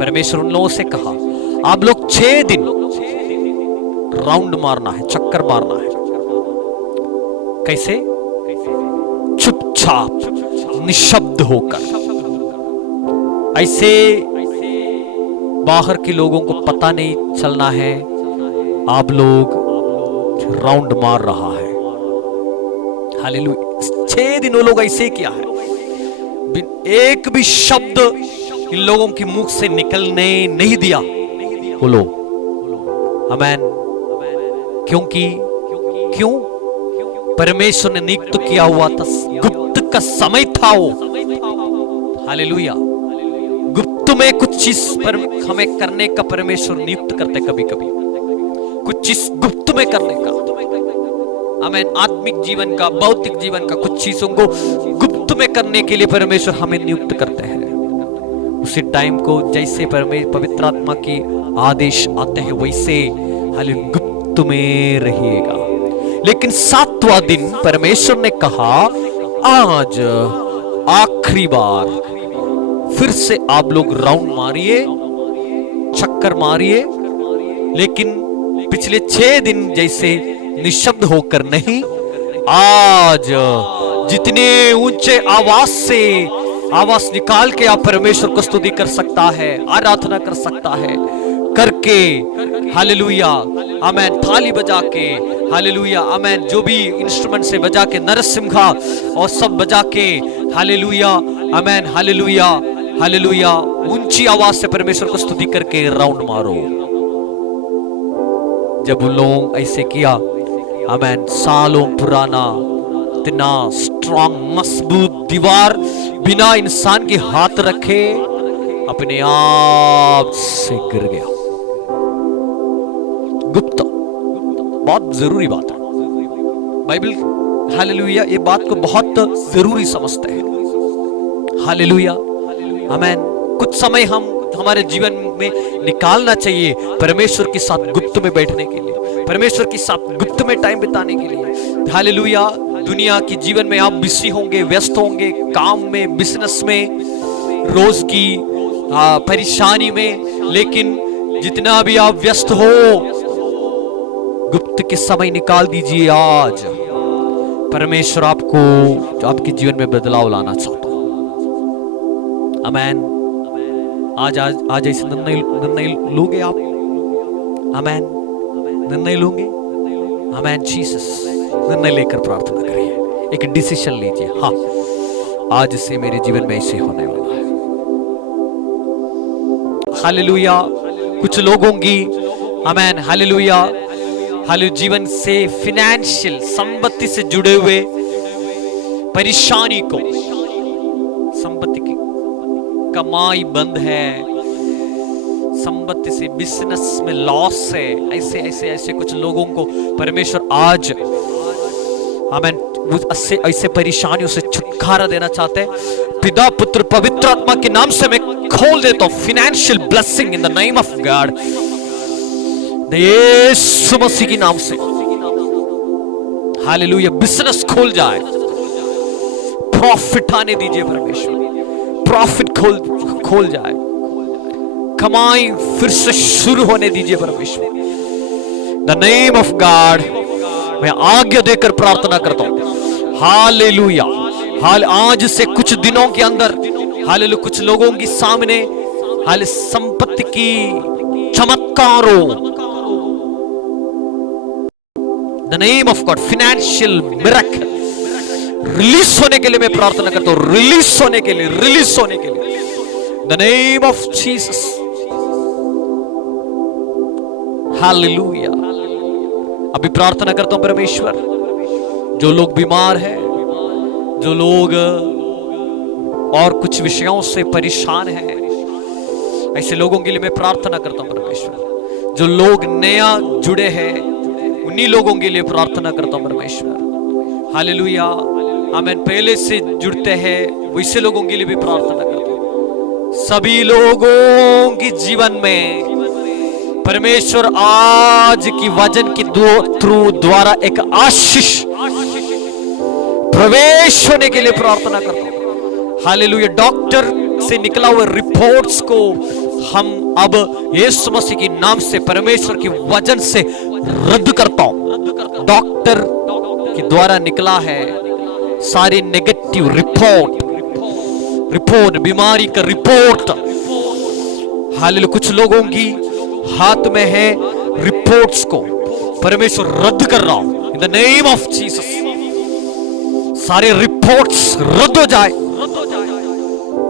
परमेश्वर उन लोगों से कहा, आप लोग 6 दिन राउंड मारना है, चक्कर मारना है। कैसे? चुपचाप, निशब्द होकर। ऐसे बाहर के लोगों को पता नहीं चलना है आप लोग राउंड मार रहा है। हालेलुया। 6 दिन वो लोग ऐसे किया है, एक भी शब्द इन लोगों के मुख से निकलने नहीं दिया वो लोग। आमेन। क्योंकि क्यों? परमेश्वर ने नियुक्त किया हुआ था, गुप्त का समय था वो। हालेलुया। गुप्त में कुछ चीज पर हमें करने का परमेश्वर नियुक्त करते, कभी कभी कुछ चीज गुप्त में करने का। आमेन। आत्मिक जीवन का, भौतिक जीवन का कुछ चीजों को गुप्त में करने के लिए परमेश्वर हमें नियुक्त करते हैं। उसी टाइम को जैसे पवित्र आत्मा की आदेश आते हैं, वैसे हालेलुया गुप्त में रहिएगा। लेकिन 7वां दिन परमेश्वर ने कहा, आज आखिरी बार फिर से आप लोग राउंड मारिए, चक्कर मारिए, लेकिन पिछले 6 दिन जैसे निशब्द होकर नहीं। आज जितने ऊंचे आवाज से आवाज निकाल के आप परमेश्वर को स्तुति कर सकता है, आराधना कर सकता है, करके हालेलुया आमेन, थाली बजा के हालेलुया आमेन, जो भी इंस्ट्रूमेंट से बजा के, नरसिंहा और सब बजा के हालेलुया आमेन, हालेलुया हालेलुया, ऊंची आवाज से परमेश्वर को स्तुति करके राउंड मारो। जब उन लोग ऐसे किया आमेन, सालों पुराना इतना स्ट्रांग मजबूत दीवार बिना इंसान के हाथ रखे अपने आप से गिर गया। गुप्त, बहुत जरूरी बात है। बाइबल हालेलुया ये बात को बहुत जरूरी समझते हैं। Hallelujah amen. कुछ समय हम हमारे जीवन में निकालना चाहिए परमेश्वर के साथ गुप्त में बैठने के लिए, परमेश्वर के साथ गुप्त में टाइम बिताने के लिए। हालेलुया। दुनिया की जीवन में आप बिजी होंगे, व्यस्त होंगे, काम में, बिजनेस में, रोज की परेशानी में, लेकिन जितना भी आप व्यस्त हो, गुप्त के समय निकाल दीजिए। आज परमेश्वर आपको आपके जीवन में बदलाव लाना चाहता हूं। आमेन। आज ऐसे निर्णय लोगे आप? आमेन। निर्णय लोगे? आमेन। जीसस, निर्णय लेकर प्रार्थना करिए, एक डिसीजन लीजिए। हाँ, आज से मेरे जीवन में ऐसे होने वाला है। हालेलुया। कुछ लोगों की आमेन हालेलुया हालेलुया जीवन से फिनेंशियल संपत्ति से जुड़े हुए परेशानी को, संपत्ति की कमाई बंद है, संपत्ति से बिजनेस में लॉस है, ऐसे ऐसे ऐसे कुछ लोगों को परमेश्वर आज आमेन उससे ऐसे परेशानियों से छुटकारा देना चाहते हैं, पिता पुत्र पवित्र आत्मा के नाम से मैं खोल देता हूं financial blessing in the name of God, यीशु मसीह के नाम से। हालेलुया। बिजनेस खोल जाए, प्रॉफिट आने दीजिए परमेश्वर, प्रॉफिट खोल जाए, कमाई फिर से शुरू होने दीजिए परमेश्वर, द नेम ऑफ गॉड। मैं आज्ञा देकर प्रार्थना करता हूं। हालेलुया। आज से कुछ दिनों के अंदर हालेलुया कुछ लोगों के सामने हाल संपत्ति की चमत्कारों, the name of God, financial miracle release होने के लिए मैं प्रार्थना करता हूं, रिलीज होने के लिए, रिलीज होने के लिए, the name of Jesus. Hallelujah. अभी प्रार्थना करता हूं परमेश्वर, जो लोग बीमार हैं, जो लोग और कुछ विषयों से परेशान हैं, ऐसे लोगों के लिए मैं प्रार्थना करता हूं परमेश्वर। जो लोग नया जुड़े हैं, उन्हीं लोगों के लिए प्रार्थना करता हूं परमेश्वर। हालेलुया। आमीन। पहले से जुड़ते हैं वैसे लोगों के लिए भी प्रार्थना करता हूं। सभी लोगों के जीवन में परमेश्वर आज की वचन की थ्रू द्वारा एक आशीष प्रवेश होने के लिए प्रार्थना करता हूं। हालेलुया। डॉक्टर से निकला हुआ रिपोर्ट्स को हम अब यीशु मसीह के नाम से परमेश्वर की वचन से रद्द करता हूं। डॉक्टर के द्वारा निकला है सारी नेगेटिव रिपोर्ट, बीमारी का रिपोर्ट, हालेलुया कुछ लोगों की हाथ में है रिपोर्ट्स को परमेश्वर रद्द कर रहा हूं इन द नेम ऑफ जीसस। सारे रिपोर्ट्स रद्द हो जाए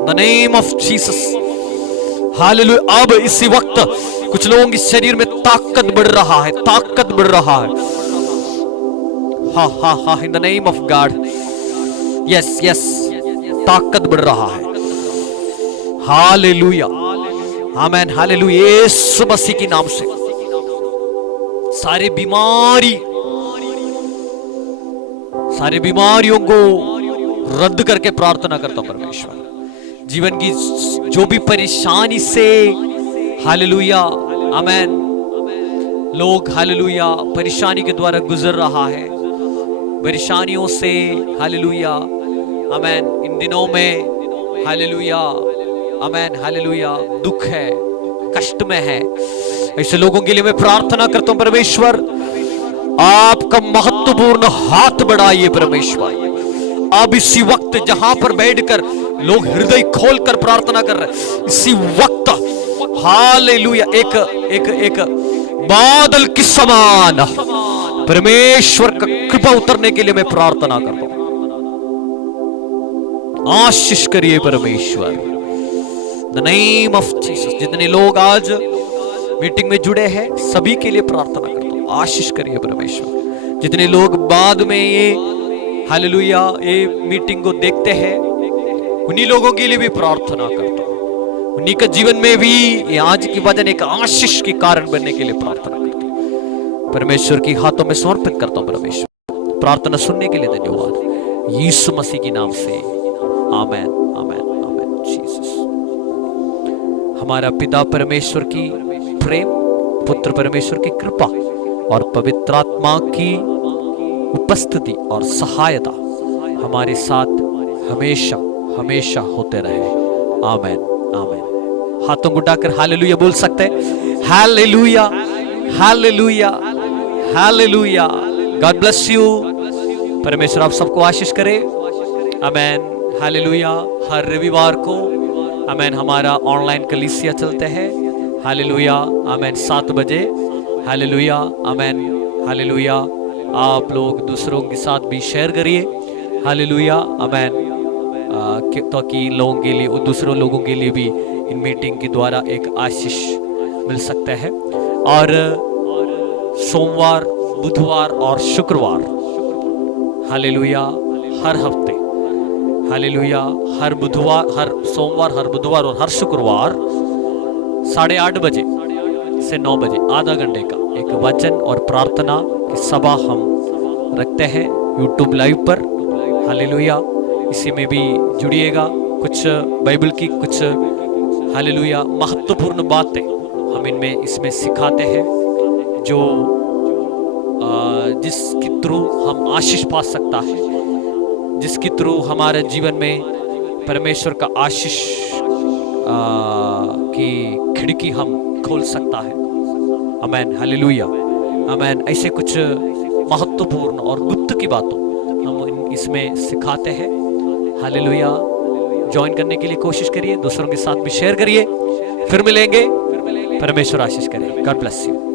the name of Jesus. Hallelujah. अब इसी वक्त कुछ लोगों के शरीर में ताकत बढ़ रहा है, ताकत बढ़ रहा है। हा हा हा इन the name of God. Yes yes, ताकत बढ़ रहा है। हालेलुया। आमेन। हालेलुया। यीशु मसीह के नाम से सारे बीमारियों को रद्द करके प्रार्थना करता हूं परमेश्वर। जीवन की जो भी परेशानी से हालेलुया आमेन लोग हालेलुया परेशानी के द्वारा गुजर रहा है, परेशानियों से हालेलुया आमेन इन दिनों में हालेलुया आमेन हालेलुया दुख है, कष्ट में है, ऐसे लोगों के लिए मैं प्रार्थना करता हूं परमेश्वर, आपका महत्वपूर्ण हाथ बढ़ाइए परमेश्वर। अब इसी वक्त जहां पर बैठकर लोग हृदय खोलकर प्रार्थना कर रहे हैं, इसी वक्त हालेलुया एक बादल के समान परमेश्वर का कृपा उतरने के लिए मैं प्रार्थना करता हूं। आशीष करिए परमेश्वर द नेम ऑफ जीसस। जितने लोग आज मीटिंग में जुड़े हैं सभी के लिए प्रार्थना करता हूं, आशीष करिए परमेश्वर। जितने लोग बाद में ये हालेलुया ये मीटिंग को देखते हैं उन्हीं लोगों के लिए भी प्रार्थना करता हूं, उन्हीं का जीवन में भी आज की वचन एक आशीष के कारण बनने के लिए प्रार्थना करता हूं। परमेश्वर के हाथों में समर्पित करता हूं परमेश्वर। प्रार्थना सुनने के लिए धन्यवाद यीशु मसीह के नाम से। आमेन आमेन आमेन जीसस। हमारा पिता परमेश्वर की प्रेम, पुत्र परमेश्वर की कृपा और पवित्र आत्मा की उपस्थिति और सहायता हमारे साथ हमेशा हमेशा होते रहे। आमेन आमेन। हाथों को उठाकर हालेलुया बोल सकते हैं। Hallelujah hallelujah hallelujah. God bless you. परमेश्वर आप सबको आशीष करे। Amen hallelujah. हर रविवार को आमेन हमारा ऑनलाइन कलीसिया चलते हैं। हालेलुया आमेन 7 बजे। Hallelujah amen hallelujah. आप लोग दूसरों के साथ भी शेयर करिए। हालेलुया आमेन ताकि लोगों के लिए दूसरों लोगों के लिए भी इन मीटिंग के द्वारा एक आशीष मिल सकता है। और सोमवार, बुधवार और शुक्रवार हालेलुया हर हफ्ते हालेलुया हर बुधवार, हर सोमवार, हर बुधवार और हर शुक्रवार 8:30 बजे से 9 बजे आधा घंटे का एक वचन और प्रार्थना की सभा हम रखते हैं। यूट्यूब लाइव पर। हालेलुया, इसी में भी जुड़िएगा। कुछ बाइबल की कुछ हालेलुया महत्वपूर्ण बातें हम इसमें सिखाते हैं, जो जिसके थ्रू हम आशीष पा सकता है, जिसके थ्रू हमारे जीवन में परमेश्वर का आशीष की खिड़की हम खोल सकता है। आमेन, हालेलुया, आमेन। ऐसे कुछ महत्वपूर्ण और गुप्त की बातों हम इसमें सिखाते हैं। हालेलुया, ज्वाइन करने के लिए कोशिश करिए, दूसरों के साथ भी शेयर करिए। फिर मिलेंगे, परमेश्वर आशीष करे। God bless you.